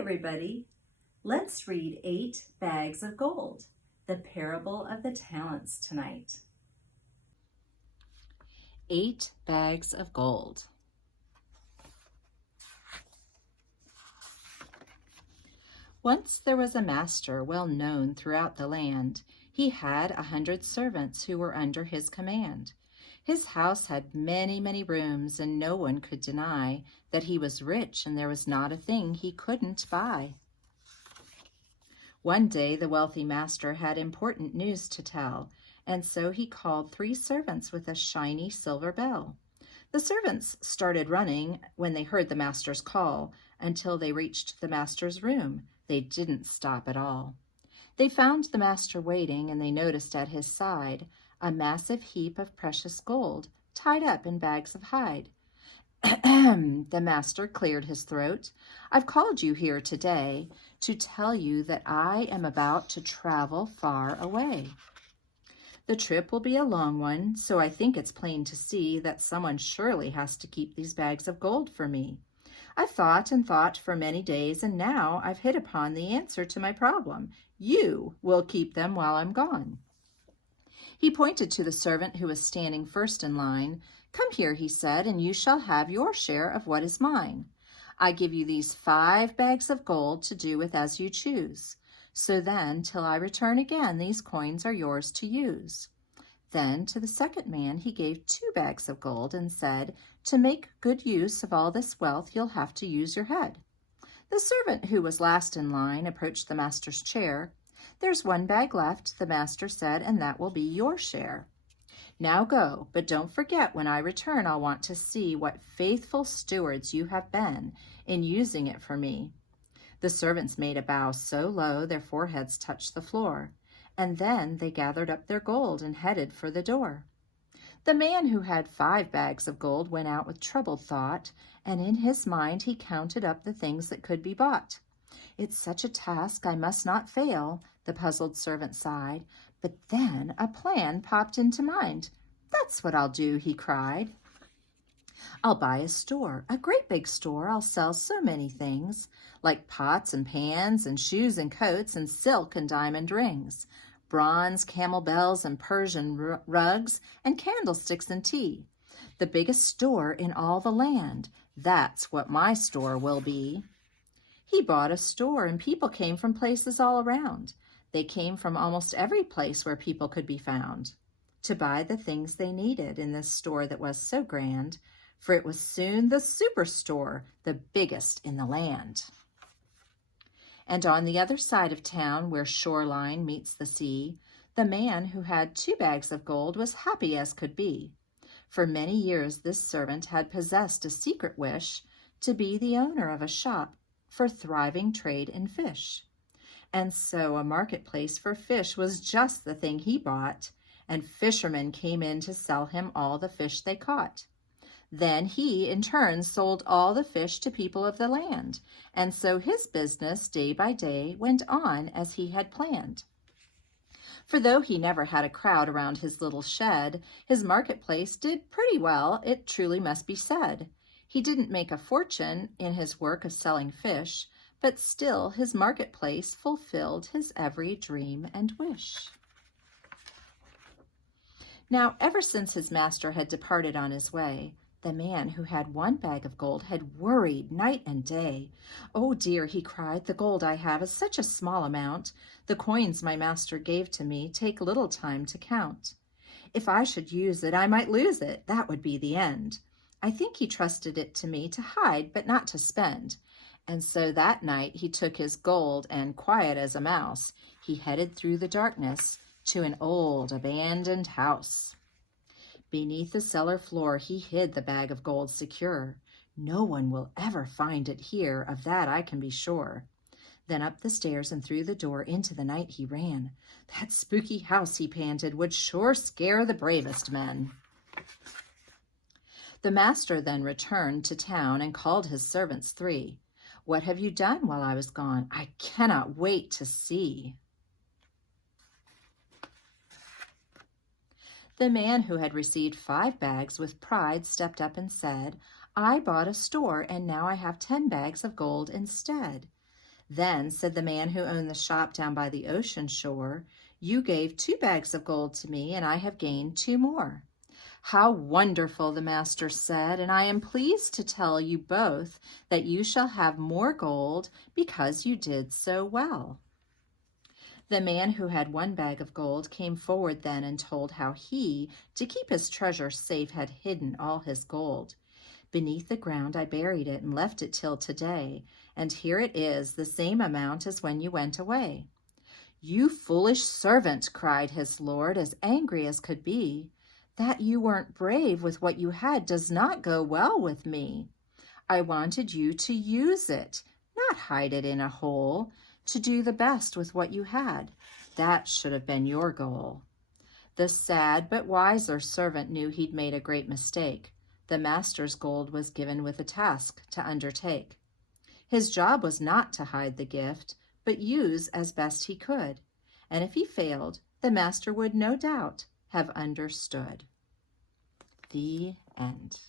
everybody. Let's read 8 Bags of Gold, the parable of the talents tonight. 8 bags of gold. Once there was a master well known throughout the land. He had 100 servants who were under his command. His house had many rooms, and no one could deny that he was rich and there was not a thing he couldn't buy. One day the wealthy master had important news to tell, and so he called 3 servants with a shiny silver bell. The servants started running when they heard the master's call until they reached the master's room. They didn't stop at all. They found the master waiting, and they noticed at his side a massive heap of precious gold tied up in bags of hide. The master cleared his throat. "I've called you here today to tell you that I am about to travel far away. The trip will be a long one, so I think it's plain to see that someone surely has to keep these bags of gold for me. I've thought and thought for many days, and now I've hit upon the answer to my problem. You will keep them while I'm gone." He pointed to the servant who was standing first in line. "Come here," he said, "and you shall have your share of what is mine. I give you these 5 bags of gold to do with as you choose. So then, till I return again, these coins are yours to use." Then to the second man he gave 2 bags of gold and said, "To make good use of all this wealth, you'll have to use your head." The servant who was last in line approached the master's chair. "There's 1 bag left," the master said, "and that will be your share. Now go, but don't forget when I return I'll want to see what faithful stewards you have been in using it for me." The servants made a bow so low their foreheads touched the floor, and then they gathered up their gold and headed for the door. The man who had 5 bags of gold went out with troubled thought, and in his mind he counted up the things that could be bought. "It's such a task I must not fail," the puzzled servant sighed. But then a plan popped into mind. "That's what I'll do," he cried. "I'll buy a store, a great big store. I'll sell so many things, like pots and pans and shoes and coats and silk and diamond rings, bronze camel bells and Persian rugs and candlesticks and tea. The biggest store in all the land. That's what my store will be." He bought a store, and people came from places all around. They came from almost every place where people could be found to buy the things they needed in this store that was so grand, for it was soon the superstore, the biggest in the land. And on the other side of town, where shoreline meets the sea, the man who had 2 bags of gold was happy as could be. For many years this servant had possessed a secret wish to be the owner of a shop for thriving trade in fish. And so a marketplace for fish was just the thing he bought, and fishermen came in to sell him all the fish they caught. Then he, in turn, sold all the fish to people of the land, and so his business, day by day, went on as he had planned. For though he never had a crowd around his little shed, his marketplace did pretty well, it truly must be said. He didn't make a fortune in his work of selling fish, but still his marketplace fulfilled his every dream and wish. Now, ever since his master had departed on his way, the man who had 1 bag of gold had worried night and day. "Oh dear," he cried, "the gold I have is such a small amount. The coins my master gave to me take little time to count. If I should use it, I might lose it. That would be the end. I think he trusted it to me to hide, but not to spend." And so that night he took his gold and, quiet as a mouse, he headed through the darkness to an old abandoned house. Beneath the cellar floor he hid the bag of gold secure. "No one will ever find it here, of that I can be sure." Then up the stairs and through the door into the night he ran. That spooky house, he panted, would sure scare the bravest men. The master then returned to town and called his servants 3. "What have you done while I was gone? I cannot wait to see." The man who had received 5 bags with pride stepped up and said, "I bought a store, and now I have 10 bags of gold instead." Then said the man who owned the shop down by the ocean shore, "You gave 2 bags of gold to me, and I have gained 2 more." "How wonderful," the master said, "and I am pleased to tell you both that you shall have more gold because you did so well." The man who had 1 bag of gold came forward then and told how he, to keep his treasure safe, had hidden all his gold. "Beneath the ground I buried it and left it till today, and here it is, the same amount as when you went away." "You foolish servant," cried his lord, as angry as could be. "That you weren't brave with what you had does not go well with me. I wanted you to use it, not hide it in a hole, to do the best with what you had. That should have been your goal." The sad but wiser servant knew he'd made a great mistake. The master's gold was given with a task to undertake. His job was not to hide the gift, but use as best he could. And if he failed, the master would no doubt have understood. The end.